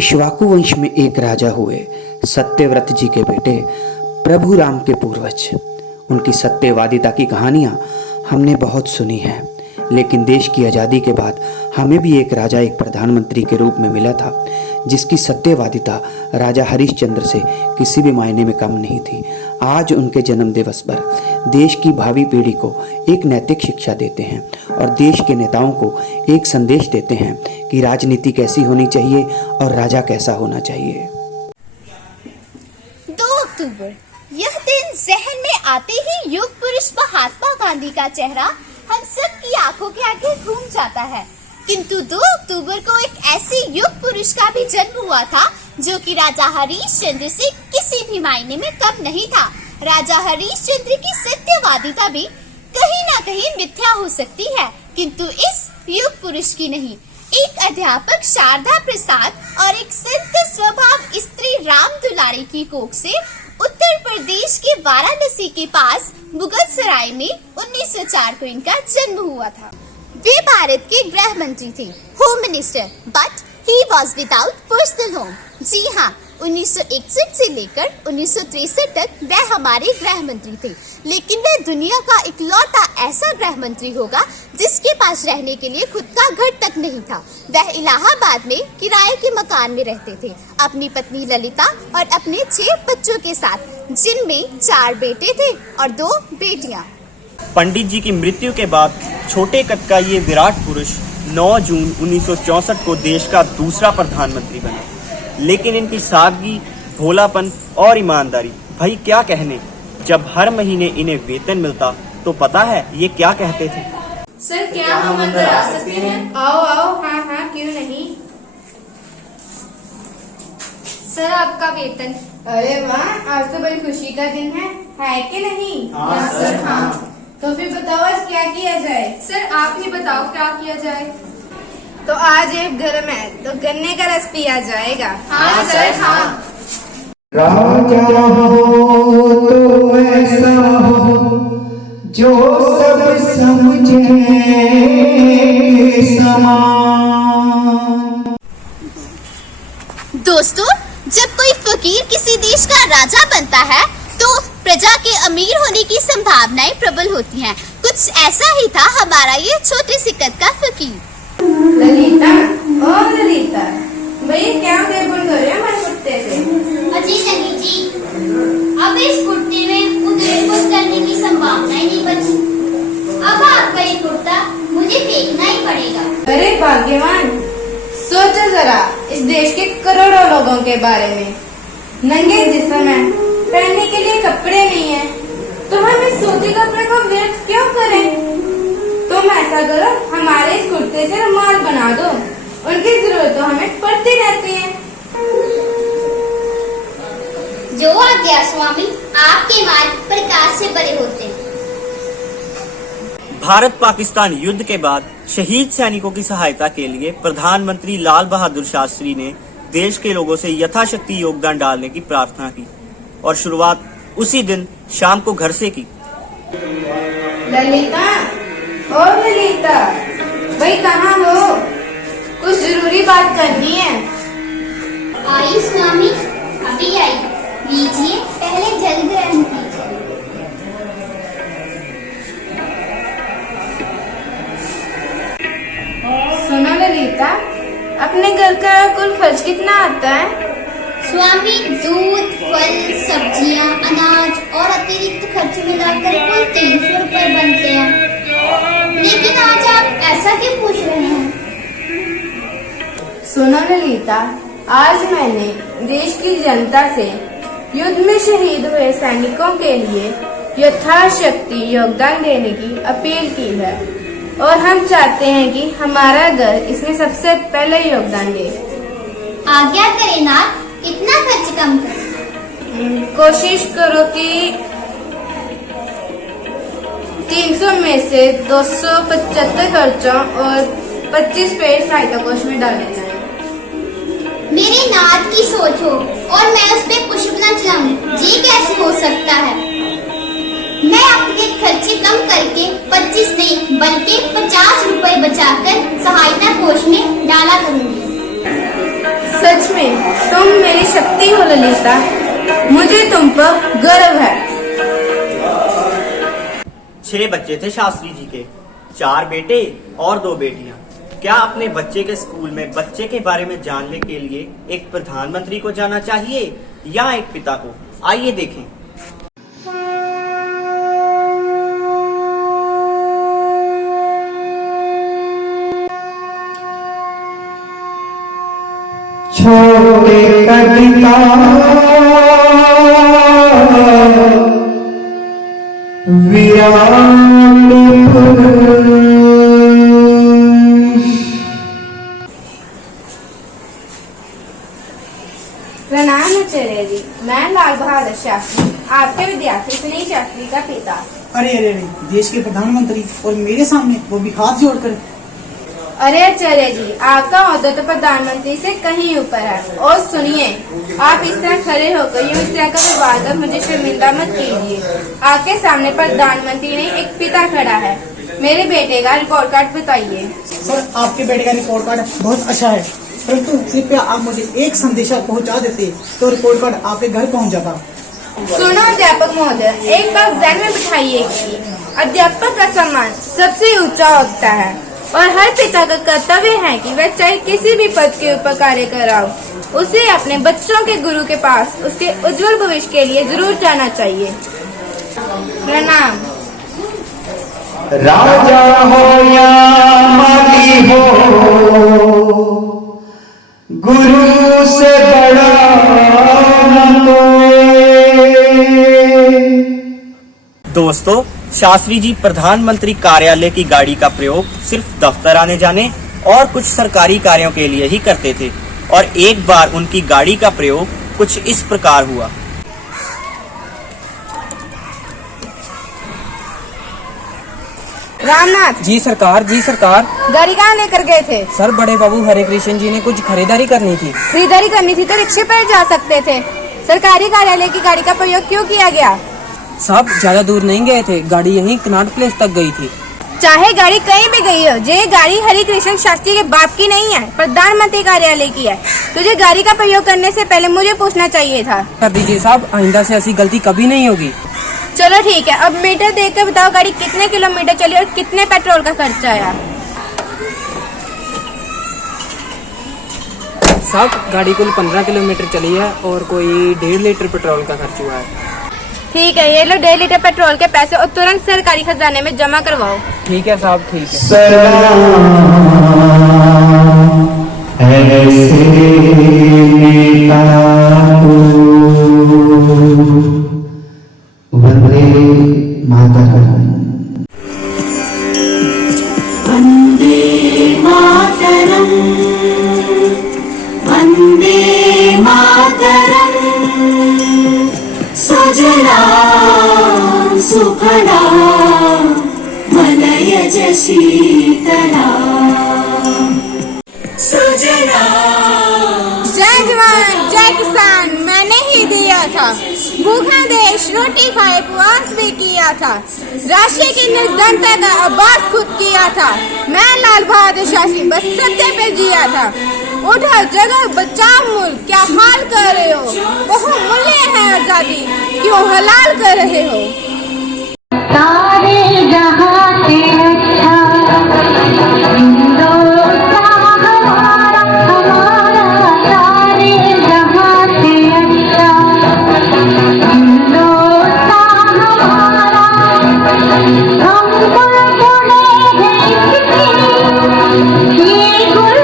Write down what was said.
इक्ष्वाकु वंश में एक राजा हुए। सत्यव्रत जी के बेटे प्रभु राम के पूर्वज। उनकी सत्यवादिता की कहानियाँ हमने बहुत सुनी हैं, लेकिन देश की आज़ादी के बाद हमें भी एक राजा, एक प्रधानमंत्री के रूप में मिला था जिसकी सत्यवादिता राजा हरिश्चंद्र से किसी भी मायने में कम नहीं थी। आज उनके जन्म दिवस पर देश की भावी पीढ़ी को एक नैतिक शिक्षा देते हैं और देश के नेताओं को एक संदेश देते हैं कि राजनीति कैसी होनी चाहिए और राजा कैसा होना चाहिए। 2 अक्टूबर, यह दिन जहन में आते ही युग पुरुष महात्मा गांधी का चेहरा हम सब की आंखों के आगे घूम जाता है। किंतु 2 अक्टूबर को एक ऐसे युग पुरुष का भी जन्म हुआ था जो कि राजा हरिश्चंद्र से किसी भी मायने में कम नहीं था। राजा हरिश्चंद्र की सत्यवादिता भी कहीं ना कहीं मिथ्या हो सकती है, किंतु इस युग पुरुष की नहीं। एक अध्यापक शारदा प्रसाद और एक संत स्वभाव स्त्री राम दुलारी की कोख से उत्तर प्रदेश के वाराणसी के पास मुगलसराय में 1904 को इनका जन्म हुआ था। वे भारत के गृह मंत्री थे, home minister, but he was without personal home. जी हाँ, 1961 से लेकर 1963 तक वह हमारे गृह मंत्री थे, लेकिन वह दुनिया का इकलौता ऐसा गृह मंत्री होगा जिसके पास रहने के लिए खुद का घर तक नहीं था। वह इलाहाबाद में किराए के मकान में रहते थे, अपनी पत्नी ललिता और अपने 6 बच्चों के साथ, जिनमें 4 बेटे थे और 2 बेटियां। पंडित जी की मृत्यु के बाद छोटे कद का ये विराट पुरुष 9 जून 1964 को देश का दूसरा प्रधानमंत्री बना। लेकिन इनकी सादगी, भोलापन और ईमानदारी, भाई क्या कहने। जब हर महीने इन्हें वेतन मिलता तो पता है ये क्या कहते थे? सर, क्या हम अंदर आ सकते हैं? आओ आओ, हाँ हाँ, क्यों नहीं। सर, आपका वेतन। अरे वाह, आज तो बड़ी खुशी का दिन है कि नहीं? हाँ सर, हाँ। तो फिर बताओ आज क्या किया जाए? सर, आप ही बताओ क्या किया जाए। तो आज एक गर्म है तो गन्ने का रस पिया जाएगा। हाँ सर, हाँ। राजा हो तो ऐसा हो जो सब समझे समान। दोस्तों, जब कोई फकीर किसी देश का राजा बनता है तो प्रजा के अमीर होने की संभावनाएं प्रबल होती हैं। कुछ ऐसा ही था हमारा ये छोटे से कद का फकीर। ललिता, ओ ललिता, भैया क्या उदयपुर कर रहे हो हमारे कुत्ते से? अजी नहीं जी, अब इस कुर्ते में उदयपुर करने की संभावना ही नहीं बची। अब आपका ये कुर्ता मुझे फेंकना ही पड़ेगा। अरे भाग्यवान, सोचो जरा इस देश के करोड़ों लोगों के बारे में। नंगे जिस्म है, पहनने के लिए कपड़े नहीं है, तो हम इस सूती कपड़े को व्यर्थ क्यों करें? तुम ऐसा करो, हमारे इस कुर्ते से रुमाल बना दो, उनकी जरूरत तो हमें पड़ती रहती है। जो आज्ञा स्वामी, आपके मार्ग प्रकाश से बड़े होते हैं। भारत पाकिस्तान युद्ध के बाद शहीद सैनिकों की सहायता के लिए प्रधानमंत्री लाल बहादुर शास्त्री ने देश के लोगों से यथाशक्ति योगदान डालने की प्रार्थना की और शुरुआत उसी दिन शाम को घर से की। ललिता, ओ ललिता, भाई कहाँ हो? कुछ जरूरी बात करनी है। आई स्वामी, अभी आई। लीजिए, पहले जल ग्रहण कीजिए। सुनो ललिता, अपने घर का कुल खर्च कितना आता है? स्वामी, दूध, फल, सब्जियां, अनाज और अतिरिक्त खर्च मिलाकर कुल 300 रुपए बनते हैं। लेकिन आज आप ऐसा क्यों पूछ रहे हैं? सुनो ललिता, आज मैंने देश की जनता से युद्ध में शहीद हुए सैनिकों के लिए यथाशक्ति योगदान देने की अपील की है और हम चाहते हैं कि हमारा घर इसमें सबसे पहले योगदान दे। आज्ञा करें नाथ, कितना खर्च कम करें? कोशिश करो कि 300 में से 275 खर्चों और 25 पेड़ सहायता कोष में डाले जाएं। मेरे नाथ की सोच हो और मैं उस पे पुष्प न चलाऊं, ये कैसे हो सकता है? मैं आपके खर्चे कम करके 25 नहीं बल्कि 50 रुपए बचाकर सहायता कोष में डाला करूंगी। सच में में तुम मेरी शक्ति हो ललिता, मुझे तुम पर गर्व है। 6 बच्चे थे शास्त्री जी के, 4 बेटे और 2 बेटियां। क्या अपने बच्चे के स्कूल में बच्चे के बारे में जानने के लिए एक प्रधानमंत्री को जाना चाहिए या एक पिता को? आइए देखें। छोटे कद का विराट पुरुष। प्रणाम आचार्य जी, मैं लाल बहादुर शास्त्री, आपके विद्यार्थी सुनील शास्त्री का पिता। अरे अरे अरे, देश के प्रधानमंत्री और मेरे सामने, वो भी हाथ जोड़कर। अरे आचार्य जी, आपका ओहदा तो प्रधानमंत्री से कहीं ऊपर है। और सुनिए, आप इस तरह खड़े होकर यूं इस तरह का विवाद कर मुझे शर्मिंदा मत कीजिए। आपके सामने प्रधानमंत्री नहीं, एक पिता खड़ा है। मेरे बेटे का रिपोर्ट कार्ड बताइए। सर, आपके बेटे का रिपोर्ट कार्ड बहुत अच्छा है, परंतु कृपया आप मुझे एक संदेशा पहुंचा देते तो रिपोर्ट कार्ड आपके घर पहुंच जाता। सुनो अध्यापक महोदय, एक बात ध्यान में बिठाइए कि अध्यापक का सम्मान सबसे ऊंचा होता है और हर पिता का कर्तव्य है कि वह चाहे किसी भी पद के ऊपर कार्य कर रहा हो, उसे अपने बच्चों के गुरु के पास उसके उज्जवल भविष्य के लिए जरूर जाना चाहिए। प्रणाम। राजा हो या माली हो, गुरु से बड़ा न कोई। दोस्तों, शास्त्री जी प्रधानमंत्री कार्यालय की गाड़ी का प्रयोग सिर्फ दफ्तर आने जाने और कुछ सरकारी कार्यों के लिए ही करते थे और एक बार उनकी गाड़ी का प्रयोग कुछ इस प्रकार हुआ। रामनाथ जी सरकार, जी सरकार। गाड़ी कहाँ लेकर गए थे? सर, बड़े बाबू हरे कृष्ण जी ने कुछ खरीदारी करनी थी। खरीदारी करनी थी तो रिक्शे पर जा सकते थे। सरकारी कार्यालय की गाड़ी का प्रयोग क्यों किया गया? साहब, ज्यादा दूर नहीं गए थे, गाड़ी यहीं कनॉट प्लेस तक गई थी। चाहे गाड़ी कहीं भी गई हो, ये गाड़ी हरि कृष्ण शास्त्री के बाप की नहीं है, प्रधानमंत्री कार्यालय की है। तुझे गाड़ी का प्रयोग करने से पहले मुझे पूछना चाहिए था। कर दीजिए साहब, आइंदा से ऐसी गलती कभी नहीं होगी। चलो ठीक है, अब मीटर देखकर बताओ गाड़ी कितने किलोमीटर चली और कितने पेट्रोल का खर्चा आया। साहब, गाड़ी कुल 15 किलोमीटर चली है और कोई 1.5 लीटर पेट्रोल का खर्च हुआ है। ठीक है, ये लो 1.5 लीटर पेट्रोल के पैसे और तुरंत सरकारी खजाने में जमा करवाओ। ठीक है साहब, ठीक है। सलाम ऐसे नेता को। वंदे मातरम। वन्दे मातरम्, वन्दे मातरम्। सुजला सुफला मलयज शीतला। सुजला। जय जवान जय किसान मैंने ही दिया था, भूखा देश रोटी खाए उपवास भी किया था, राष्ट्र की निर्धनता का आभास खुद किया था। मैं लाल बहादुर शास्त्री बस सत्य पे जिया था। उठा जगह बचाओ मुल्क, क्या हाल कर रहे हो? बहुमूल्य है आजादी, क्यों हलाल कर रहे हो? सारे जहां से अच्छा हिंदुस्तान हमारा, हमारा सारे जहां से अच्छा हिंदुस्तान हमारा। हम बुलबुलें हैं इसकी, ये गुल